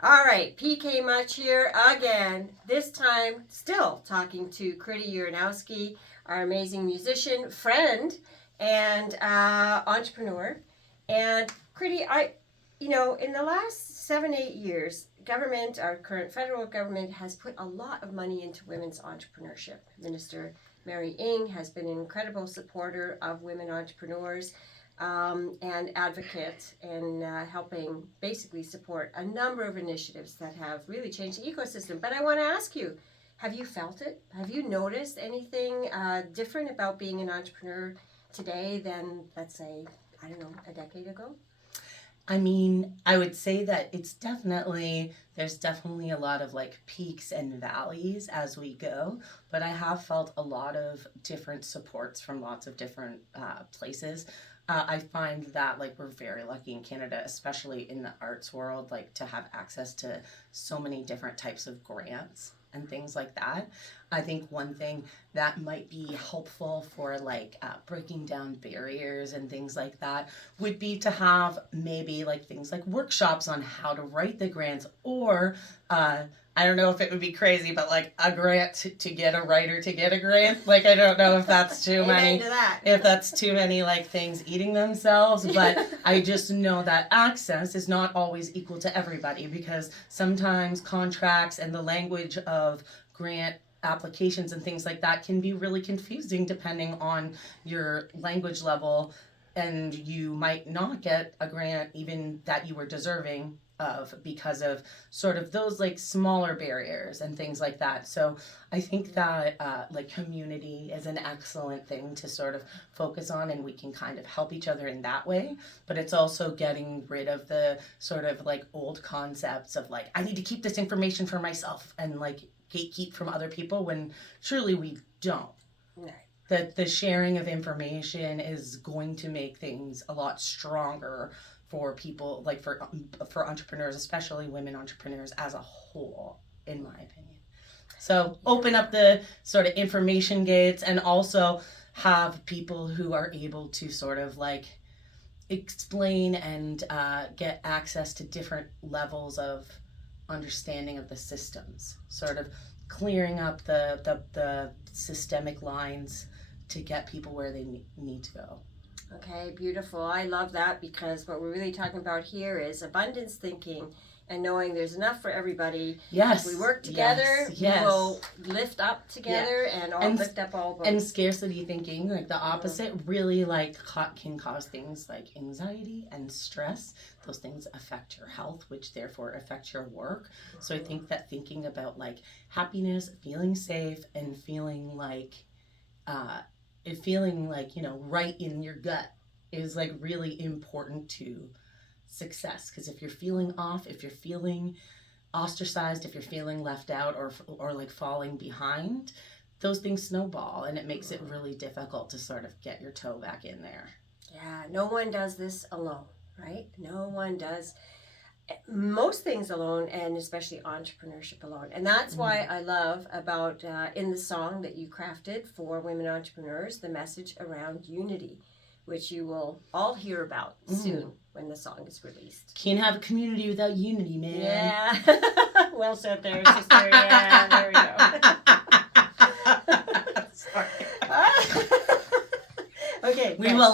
All right, PK Much here again. This time, still talking to Kriti Uranowski, our amazing musician, friend, and entrepreneur. And Kriti, in the last 7-8 years, government, our current federal government, has put a lot of money into women's entrepreneurship. Minister Mary Ng has been an incredible supporter of women entrepreneurs. And advocate in helping basically support a number of initiatives that have really changed the ecosystem. But I want to ask you, have you felt it? Have you noticed anything different about being an entrepreneur today than, let's say, I don't know, a decade ago? I mean, I would say that there's definitely a lot of like peaks and valleys as we go, but I have felt a lot of different supports from lots of different places. I find that like we're very lucky in Canada, especially in the arts world, like to have access to so many different types of grants and things like that. I think one thing that might be helpful for like breaking down barriers and things like that would be to have maybe like things like workshops on how to write the grants, or I don't know if it would be crazy, but like a grant to get a writer to get a grant. Like I don't know if that's too many, if that's too many like things eating themselves, but I just know that access is not always equal to everybody, because sometimes contracts and the language of grant applications and things like that can be really confusing depending on your language level, and you might not get a grant even that you were deserving of because of sort of those like smaller barriers and things like that. So I think that like community is an excellent thing to sort of focus on, and we can kind of help each other in that way. But it's also getting rid of the sort of like old concepts of like, I need to keep this information for myself and like gatekeep from other people, when truly we don't. Right. That the sharing of information is going to make things a lot stronger for people, like for entrepreneurs, especially women entrepreneurs as a whole, in my opinion. So open up the sort of information gates, and also have people who are able to sort of like explain and get access to different levels of understanding of the systems, sort of clearing up the systemic lines to get people where they need to go. Okay, beautiful. I love that, because what we're really talking about here is abundance thinking and knowing there's enough for everybody. Yes. If we work together, yes. we will lift up together and lift up all boats. And scarcity thinking, like the opposite, really like can cause things like anxiety and stress. Those things affect your health, which therefore affect your work. So I think that thinking about like happiness, feeling safe, and feeling like right in your gut is like really important to success. Because if you're feeling off, if you're feeling ostracized, if you're feeling left out or like falling behind, those things snowball, and it makes it really difficult to sort of get your toe back in there. Yeah, no one does this alone, right? No one does most things alone, and especially entrepreneurship alone. And that's why I love about in the song that you crafted for women entrepreneurs, the message around unity, which you will all hear about soon when the song is released. Can't have a community without unity, man. Yeah. Well said there, sister. Yeah, there we go. Sorry. Okay. We will